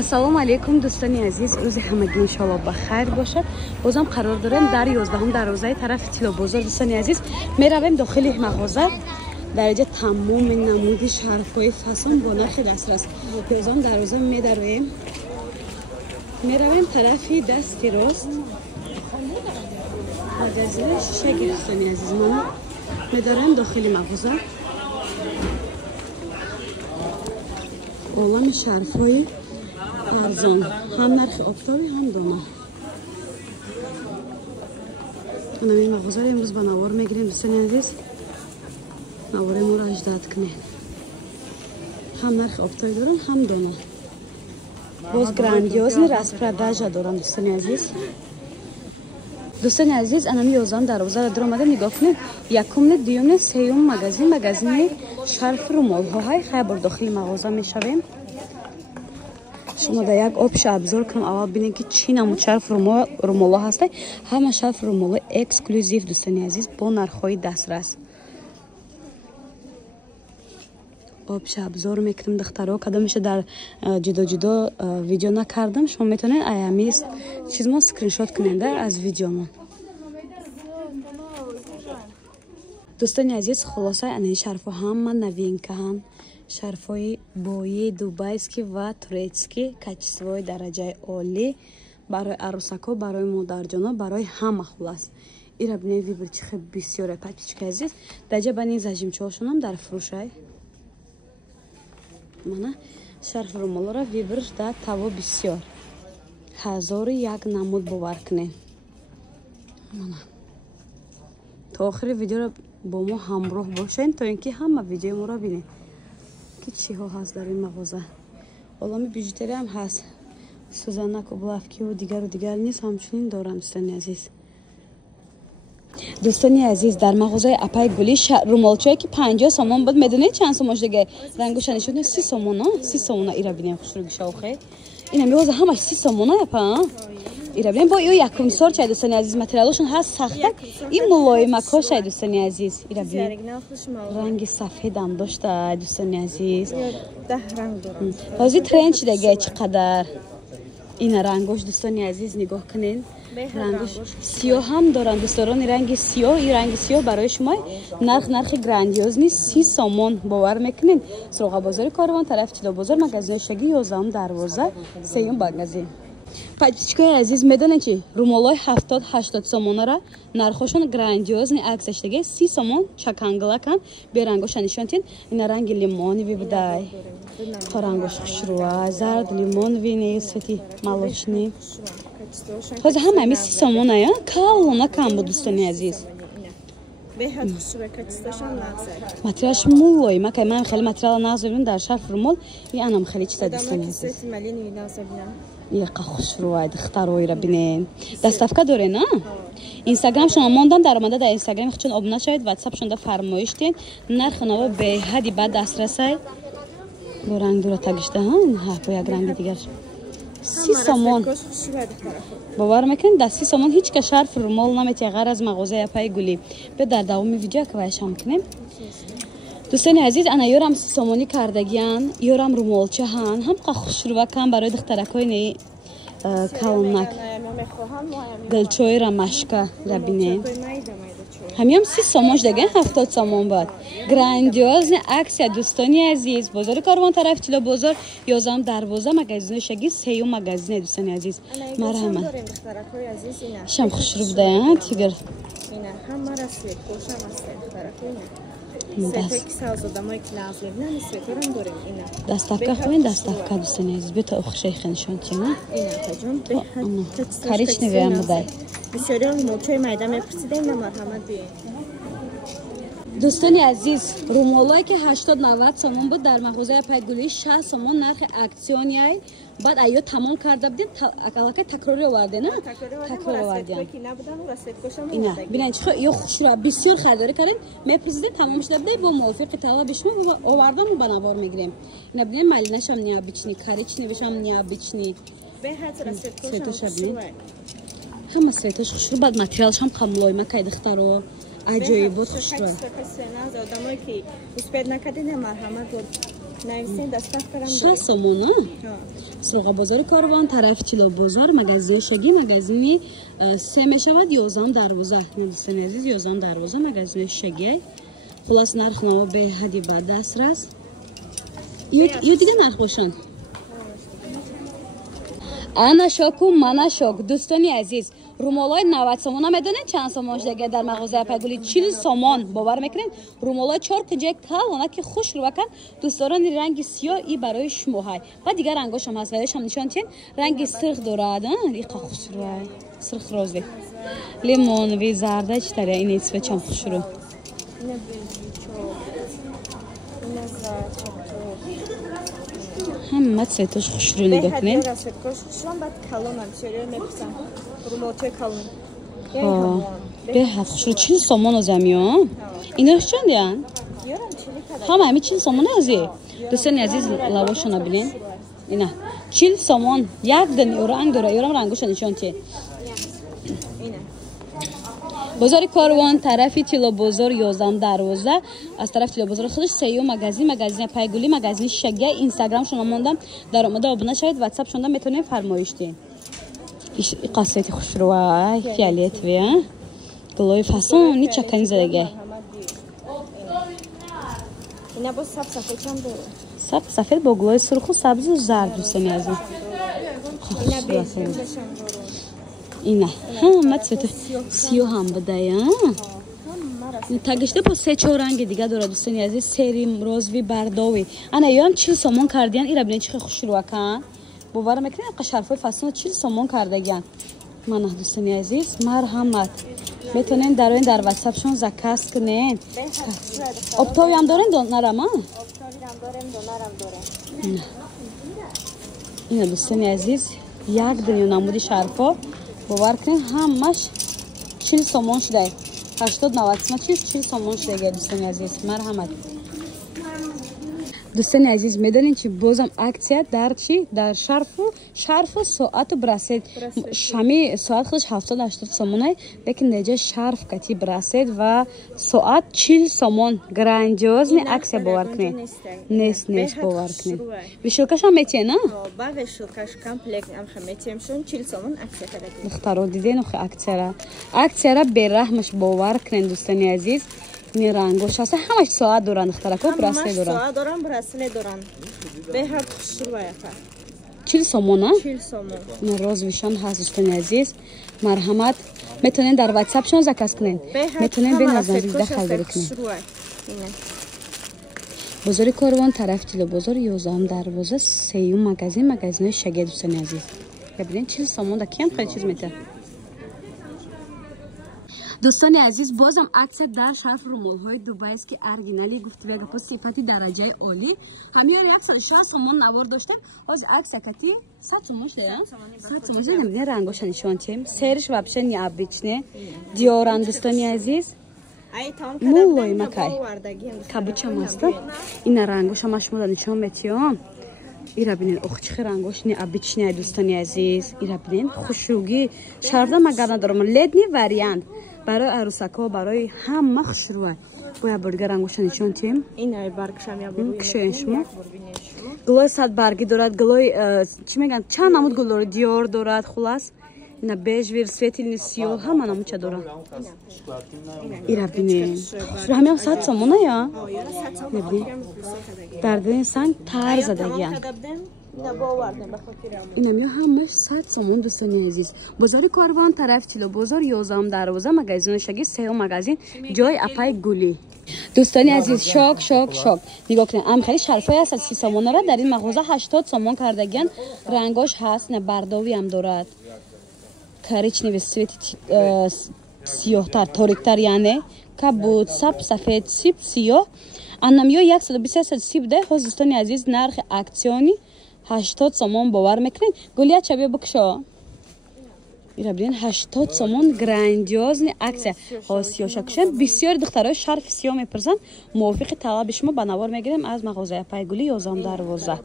Ассалому алейкум дӯстони азиз, рӯзи ҳамагӣ иншоалло ба хайр бошад. Бозам қарор дорем дар 11 дарвозаи тарафи Тило бозор дӯстони азиз меравем дохили мағоза дараҷа тамоми намуди шарфҳои фасон бо нархи дастрас. 11 дарвоза медароем. Меравем тарафи дасти рост. Магазини шишаги дӯстони азиз ман медароем дохили мағоза. олами шарфҳои арзон, ҳам нархи офтоби, ҳам дона. Намин мағозаро имрӯз ба навор мегирем дӯстони азиз. навори моро аждад кунед. ҳам нархи офтоби дорам, ҳам дона. боз грандиозни распродажа дорам дӯстони азиз. дӯстони азиз, анами 11 дарвозаро даромадем. нигоҳ кунед. Якум не, дуюм не, сеюм магазини шарф румолҳо. ҳай хайбор дохили мағоза мешавем. шумо да як обша обзор кунам. аввал бинед ки чӣ намуд шарф румоло ҳастад. ҳама шарф румоло эксклюзив дӯстони азиз бо нархҳои дастрас. обша обзор мекунам духтаро. кадом меша дар ҷудо видео накардам. шумо метавонед аями чизмо скриншот кунед аз видеомо. дӯстони азиз, хулоса ани шарфҳо ҳама новинкаҳанд. шарфҳои бои дубайский ва турецкий качествои дараҷаи олӣ барои арӯсакҳо, барои модарҷонҳо, барои ҳама хулас. ира бинед вибр чихе бисёре пачки азиз. даҷа бани зажимчошунам дар фурӯшай. мана шарф румолора вибр да таво бисёр. 1001 намуд бовар кунед. мана то охири видеоро бо мо ҳамроҳ бошед то ин ки ҳама видеои моро бинед ки чиҳо ҳаст дар ин мағоза. олами бижутериям ҳаст. сузанаку блавкиву дигару дигар низ ҳамчунин дорам дӯстони азиз. дӯстони азиз, дар мағозаи апай гулӣ румолчое ки 50 сомон буд. медонед чанд сомон шудаге? рангушани шуд 30 сомон. 30 сомон ира бинем хушругишавхе. ина меоза ҳамаш 30 сомон апа. ира бинем бо ё якум сор чай дӯстони азиз. материалошон ҳаст сахта. ин мулоимакҳо шай дӯстони азиз. ира бинем ранги сафедам дошта дӯстони азиз. 10 ранг дорам. ҳозир тренд шудаге чӣ қадар. ина рангош дӯстони азиз нигоҳ кунед. рангош сиёҳ ҳам доранд дӯстдорони ранги сиёҳ. ин ранги сиёҳ барои шумо нархи грандиозни 30 сомон бовар мекунед. суроғабозори Коривон, тарафи Тило бозор, магазини шаги 11 дарвоза, сеюм магазин. пачкои азиз, медонед чи румолои 70-80 сомонара нархошон грандиозни аксиyaштаги 30 сомон чаканглакан берангоша нишонтин. ина ранги лимонови будай. qorangош хушрӯа, зард лимонови не свети молочный. ҳозир ҳамаи 30 сомон ая калона кам буд дӯстони азиз. беҳад хушрӯа качествошон нағз. материалш мулоим. макай ман хеле материал нағз бибинам дар шарф румол. ин анам хеле чиза дӯстони азиз. свети малинови нағз бибинам. яқа хушрӯа духтароира бинен. доставка дорен а? инстаграм шумо мондан даромада дар инстаграм хичон обуна шавед. ватсап шунда фармоиш ден. нархи наво беҳади ба дастрасай. бо ранг дура тагишта ҳа бо як ранги дигар 30 сомон бовар мекунед. дар 30 сомон ҳеч кас шарф румол наметия ғайр аз мағозаи апай гулӣ. бе дар давоми видео аквайшам кунем. дӯстони азиз, ана ёрам 30 сомонӣ кардагиян, ёрам румолчаҳан. ҳамқа хушрӯвакан барои духтаракои не калонак. дилчои рамашка лабинен. ҳамиам 30 сомон шудаген 70 сомон бад. грандиозни аксия дӯстони азиз. бозори Коривон, тарафи Тило бозор, 11 дарвоза, магазини шаги, сеюм магазине дӯстони азиз. марҳамат. шам хушрӯ будаян тигр. ина ҳамара свет бошам аст духтаракои. светоки савзодамои класс бибинам светорам дорем. ина доставка хоин доставка дӯстони азиз. бето охшайхан нишонтина. ина таҷон беҳад коричневый амадай. бисёриё мулчои майда мепурсидем. на марҳамат биёед. дӯстони азиз, румолое ки 80-90 сомон буд дар мағозаи апай гулӣ 60 сомон нархи аксионияй. баъд айё тамом карда будем. аллакай такрори овардена. такрор овардем. ина бинед чихо ё хушра бисёр харидорӣ кардем. мепурсидем тамом шуда будай бо мувофиқи талаби шумо овардам ба навор мегирем. ина бинед малинашам необичный, коричневишам необичный. беҳад светошам ҳама светош хушрӯ. баъд материалшам қамлоима кай духтаро аҷоибот хушрӯ. одамое ки успеҳ накардем марҳамат нависен доставкарам 6 сомон а суруға бозори Корвон тарафи Чило бозор магазини Шаги магазини се мешавад 11 дарвоза дӯстони азиз 11 дарвоза магазини Шаги хулос нарх наво беҳади ба дастрас ё дига нарх бошанд ана шоку мана шок дӯстони азиз румолои 90 сомон медонед чанд сомон шудаги дар мағозаи Пайгули 40 сомон бовар мекунед румолои 4 кҷек талона ки хуш рувакан дӯсторони ранги сиёҳ и барои шумо ҳай ва дигар рангошам ҳаст ваешам нишон тиҳед ранги сирх дорад иқа хушрӯай сирх розе лимонви зарда читаря ин цветчам хушрӯ ҳама цветош хушрӯ нигоҳ кунед беҳад хушрӯ 40 сомон озамиё ино чандян ҳама ҳами 40 сомон ази дӯстони азиз лавошона бинед ина 40 сомон як дон ранг дора ёрам рангоша нишон тиҳед бозори Корвон тарафи Тило бозор 11 дарвоза аз тарафи Тило бозор худаш сею магазини Пайгули магазини Шаги инстаграм шумо мондам дар омада обуна шавед ватсап шунда метавонед фармоиш диҳед қасвети хушрӯай фиолетови глои фасони чакани задаги сабз сафед бо глои сурху сабзу зард дӯстони азиз ина ҳама цвету сиёҳ ҳам будая тагишта бо 3-4 ранги дига дорад дӯстони азиз серим розви бардови ана ёам 40 сомон кардиян ира бинед чихе хушрӯакан бовар мекунед ақа шарфои фасон 40 сомон кардагиян мана дӯстони азиз марҳамат метавонед дароен дар ватсапшон заказ кунед обтовиам дорем донарама ина дӯстони азиз як дунё намуди шарфо бовар кунед ҳамаш 40 сомон шудай 80-90 40 сомон шудаги дӯстони азиз марҳамат дӯстони азиз медонед чи бозам аксия дар чи дар шарфу соату брасет шами соат худаш 70-80 сомонай лекин неҷа шарф кати брасет ва соат 40 сомон грандиозни аксия бовар кунед нест бовар кунед вишилкашам метиҳед на ба вишилкаш комплект амха метиҳем шун 40 сомон аксия кадаги духтаро диден охи аксияра бераҳмаш бовар кунед дӯстони азиз ин рангош аста ҳамаш соат доранд духтарако браслет доранд соат доранд браслет доранд беҳад хушрӯяка 40 сомон 40 сомон ин розвишон ҳаст дӯстони азиз марҳамат метавонед дар ватсапшон заказ кунед метавонед беназарид дахалдори кунед бозори Корвон тарафи Тило бозор 11 дарвоза сеюм магазинои Шаги дӯстони азиз бибинед 40 сомон да киям хеле чиз метавонед дӯстони азиз бозам аксия дар шарф румолҳои дубайст ки оригинали гуфтивега по сифати дараҷаи олӣ ҳамиёр 160 сомон навор доштем ҳозир аксия кати 100 сомон шуда 100 сомон шуда рангоша нишон тем сериш вообще необычне диоран дӯстони азиз муллои макай кабучам аста ина рангоша машмуда нишон метиём ира бинед ох чихе рангош необычне дӯстони азиз ира бинед хушугӣ шарфда магар надорам ледни вариант барои арӯсако барои ҳама хушрӯай боя бурга рангоша нишон тем инай баргшам я буру кишоен шумо глои сад барги дорад глои чӣ меган чанд намуд гул дорад диор дорад хулас ина бежвир светилни сиёҳ ҳама намудча дорад ира бинед ҳамиам 100 сомона я мебинед дар дени санг тар задагиян инамё ҳамаш 100 сомон дӯстони азиз бозори Корвон тарафи Тило бозор 11 дарвоза магазини Шаги сеюм магазин ҷои апай гулӣ дӯстони азиз шок нигоҳ кунед амхари шарфои аст 30 сомонара дар ин мағоза 80 сомон кардагиян рангош ҳаст на бардовиам дорад коричневи свети сиёҳтар ториктар яъне кабуд саб сафед сиб сиёҳ анамё 120 сиб да ҳоз дӯстони азиз нархи аксиони 80 сомон бовар мекунед гулия чабиё букшо ира бинед 80 сомон грандиозни аксия ҳосиёша кушем бисёри духтарои шарфи сиёҳ мепурсанд мувофиқи талаби шумо ба навор мегирем аз мағозаи Пайгули 11 дарвоза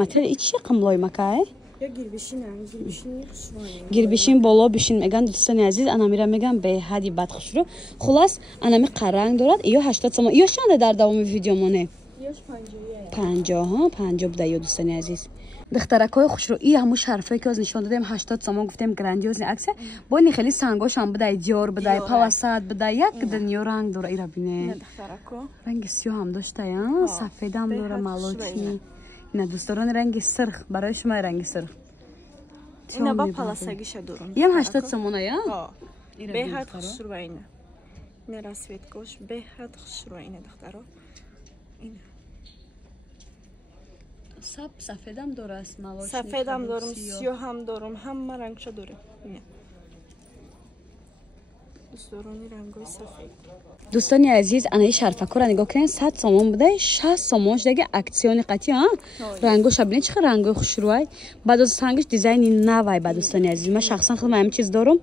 материали чи қамлои макай гирбишин боло бишин меган дӯстони азиз анамира меган беҳади бадхушрӯ хулас анами қаранг дорад ё 80 сомон ё шанда дар давоми видео моне 50 50 ها 50 بوده یا دوستان عزیز. دخترکای خوش رو این همون شرفایی که از نشون دادیم 80 سومون گفتیم گراندیوز عکس با این خیلی سنگاش هم بوده دیار بوده پلاسات بوده یک دنیا رنگ داره ایرا بینه رنگ سیاه هم داشته یا سفید هم داره مالوچی اینا دوستان رنگ سرخ برای شما رنگ سرخ اینا با پلاساگیش دارم یم 80 سومونه یا به حد خوش رو اینه نه راسویت کوش به حد خوش رو اینه دخترا این سفیدم داره است مالوچی سفیدم دارم سیاه هم دارم همه رنگش داره اینه دوستانی رنگای سفید دوستانی عزیز انا شرفکو را نگاه کنین 100 سومون بوده 60 سومونش دیگه اکسیون قطعی ها رنگش ببینید چه رنگ خوشروای بعد از سنگش دیزاین نوای بعد دوستانی عزیز من شخصا خودم همین چیز دارم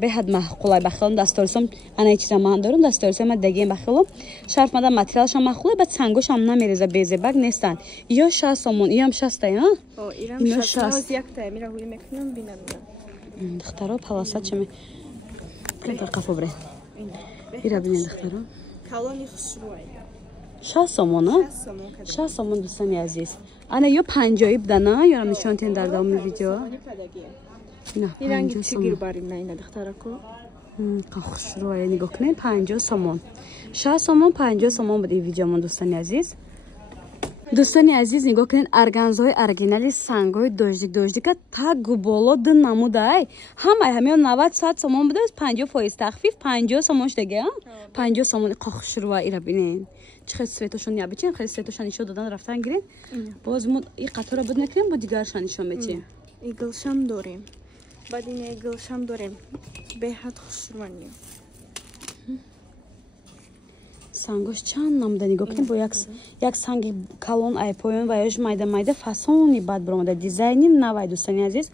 به حد معقوله بخوام دستورسم انا چیزا من دارم دستورسم من دیگه بخوام شرف مدام متریالش هم معقوله بعد سنگش هم نمیریزه بیزه بگ نیستن یا 60 سومون یا هم 60 تا ها اینم 60 یک تا میره روی میکنم ببینم دخترا پلاسات چه كده قفو بري إيرا بني دخترا كالوني خسروي 60 سومون 60 سومون دوستان عزیز انا یا 50 بدنا یا نشون تین در ادامه ویدیو نه این رنگ چیگیر بریم نه اینا دخترا کو خوش رو نگاه کنین 50 سومون 60 سومون 50 سومون بود این ویدیومون دوستان عزیز دوستانی عزیز نگاه کنین ارگانزای اورجینال سنگای دوجدی که تاگو بالا دن نمودای همه 90 100 سومون بوده 50% تخفیف 50 سومونش دیگه 50 سومون خوش رو ایرا ببینین چه سویتاشون یا بچین خیلی سویتاشون نشون دادن رفتن گیرین باز ما این قطارا بود نکنیم با دیگرشان نشون بدیم ایگلشم داریم بعد این ایگلشم داریم به حد خوش روانیه سنگش چند نام دنی گفتیم با یک سنگ کالون ایپوین و یش مایده فاسونی بعد برامده دیزاینی نوای دوستانی عزیز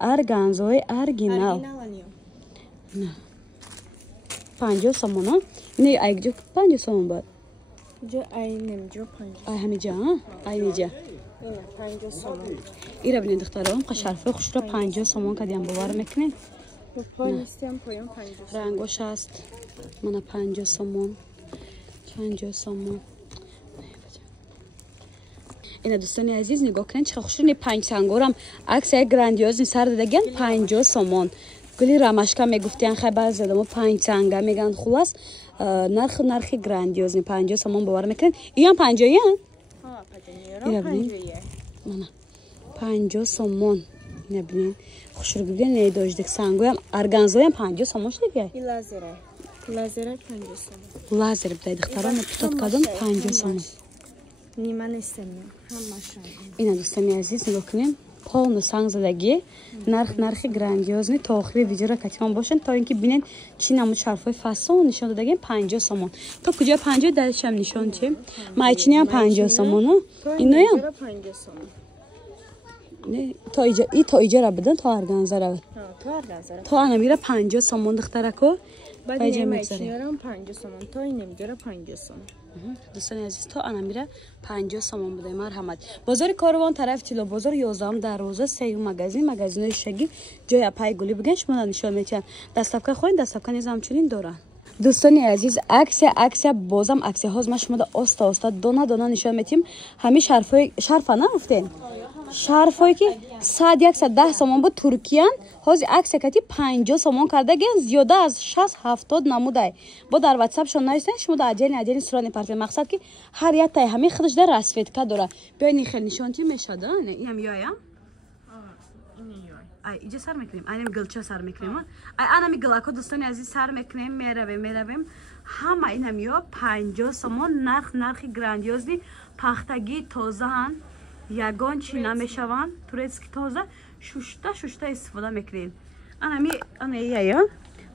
ارگانزای اورجینال نه 50 سومون نه ایگجو 50 سومون بود جو اینم جو 50 همه جا ای میجا 50 سومون ایرا ببینید دخترام قشرفه خوش رو 50 سومون کدیم باور میکنین پایستیم پایون 50 رنگش هست من 50 سومون 50 سومون اینا دوستانی عزیز نگاه کنین چه خوشونه 5 سنگورم عکس گراندیوز سر دادگن 50 سومون گلی راماشکا میگفتن خبر زدم 5 سنگا میگن خلاص نرخ گراندیوز 50 سومون باور میکنین ایام 50 ها 50 نه 50 سومون نبینین خوش رو ببینین نه دوجدک سنگوام ارگانزایم 50 سومون دیگه لازره 50 سومون لازر بده دخترام پیتات کدوم 50 سومون نیمه نستمیم همشون اینا دوستانی عزیز نگاه کنین полный سنگ زدگی نرخ گراندیوزنی تا آخری ویدیو را کتمان باشن تا اینکه ببینین چی نمود شرفای فاسون نشون دادگی 50 سومون تا کجا 50 درش هم نشون چی مایچینی هم 50 سومون اینا هم 50 سومون نه تا ایجا بدن تا ارگانزا را تا انا میره 50 سومون دخترکو بعد میگذارم 50 سومون تا این نمیگیره 50 سومون دوستان عزیز تا انا میره 50 سومون بده مرحمت بازار کاروان طرف تیلو بازار 11 دروازه سیو مغازین شگی جای پای گلی بگن شما نشون میتین دستافکا خوین دستافکا نیز همچنین دارن دوستانی عزیز عکس بازم عکس هاز ما شما استا دونه نشون میتیم همین شرفا نگفتین شرفایی که 110 سومون بود ترکیان هاز عکس کتی 50 سومون کرده گن زیاده از 60 70 نموده با در واتساپ شون نیستن شما در عجل سرانی پارت مقصد که هر یک تای همین خودش در رسفیت کا داره بیاین خیلی نشون تی میشد نه اینم یایم ای اینجا سر میکنیم اینم گلچه سر میکنیم ای انا میگلاکو دوستانی عزیز سر میکنیم میرویم همه اینم یا 50 سومون نرخ گراندیوزی پختگی تازه هن یگان چی نمیشوند تورسکی تازه شوشته استفاده میکنین انا یا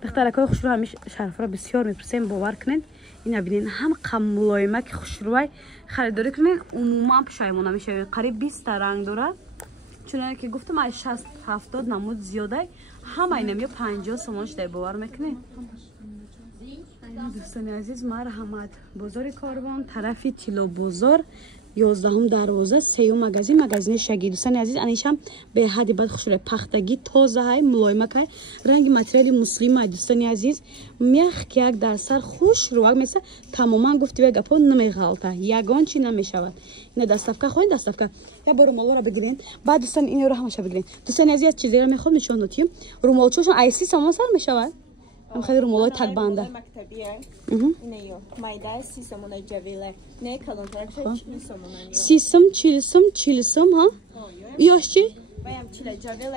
دخترکای خوش رو همیشه شرف را بسیار میپرسیم باور کنین اینا ببینین هم قمولایمه که خوش روی خریداری کنین عموما پشایمون نمیشه قریب 20 رنگ داره چون که گفتم از 60 70 نمود زیاده همه اینم یا 50 سومونش در باور میکنین دوستان عزیز مرحمت بازار کاروان طرفی تیلو بازار 11 дарвоза 3 магазини шаги. Дӯстани азиз, анишам беҳади бад хушро пахтаги тозаҳай мулоимакай ранги материали муслимай. Дӯстани азиз, мех як дар сар хушрувак меса тамоман гуфтива гапо намеғалта ягон чи намешавад. ина дастафка хоин дастафка я бо румолора бигирин баъд дӯстани инро ҳамаша бигирин. Дӯстани азиз, чизеро мехоҳам нишонотим румолчошон ай 30 сомон сар мешавад. خیلی رومالای تک بنده. چیلسم ها؟ یاش چی؟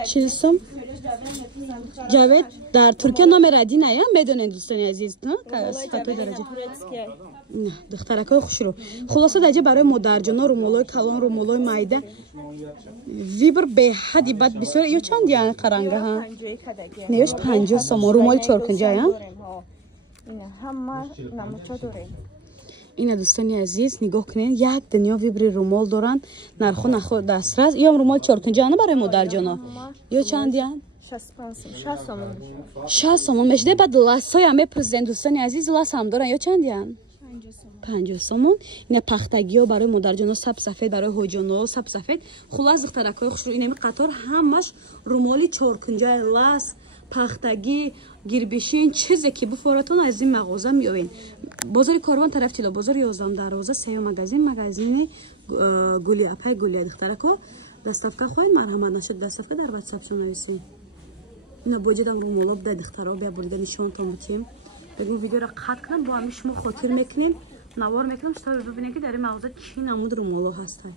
چیلسم. جاوید در ترکیه نام ردی نه یا بدونن دوستان عزیز نه؟ صفت درجه. نه دخترکای خوش رو. خلاصه درجه برای مادرجانا رومالای کلان رومالای مایده. ویبر به حدی بد بسیار یا چند یعنی قرنگه ها؟ نیاش 50 سوم رومال چارکنجا یا؟ اینه همه نموچا داریم. اینا دوستانی عزیز نگاه کنین یک دنیا ویبری رومال دارن نرخو نخو دسترس یا رومال چارکنجا نه برای مادرجانا یا چند یعنی؟ 60 سومون میشه بعد لاسای همه پرزنت دوستانی عزیز لاس هم دارن یا چند یعنی؟ 50 سومون اینا پختگی ها برای مادرجانا سب سفید برای حجانا سب سفید خلاص دخترکای خوش رو اینمی قطار همش رومالی چارکنجا لاس پختگی گیربشین چیزی که بفورتون از این مغازه میوین بازار کاروان طرف تیلا بازار 11 دروازه 3 مغازین گلی اپای گلی دخترکو دستافکا خوین مرحمت نشد دستافکا در واتساپ شون نویسین اینا بوجدن رومالا بده دخترا بیا بریده نشون تامتیم بگم ویدیو را قطع کنم با همین شما خاطر میکنین نوار میکنم تا ببینید که در این مغازه چی نمود رومالا هستن